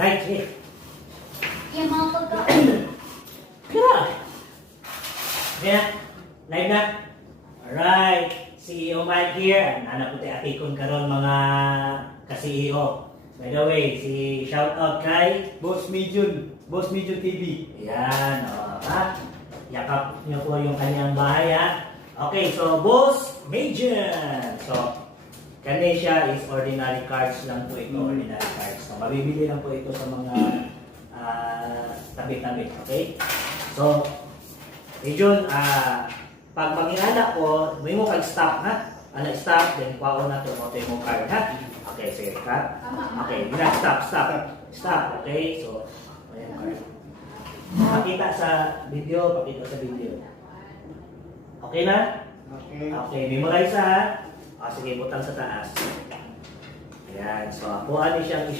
Right, sige. Yung mga pagkain. Kira. Okay na? Live na? Alright. CEO Mike here. Anak ko atikon karon mga ka-CEO. By the way, shout out kay Boss Mijun TV. Ayan, ha? Yakap niyo po yung kanyang bahay, ha? Okay, so Boss Majan. So, kanya siya is ordinary cards lang po ito, ordinary cards. So, mabibili lang po ito sa mga tabi-tabi, okay? So, Majan, pag mag-inana ko, may mo kag-stop, ha? Ano, stop, then kuha na ito, moto yung card, ha? Okay, sige, cut. Okay, stop, okay? So, ayan, card. Pakita sa video. Okay na? Okay. Okay, memorize ha. Sige, butang sa taas. Ayan, so, kuha niyo siyang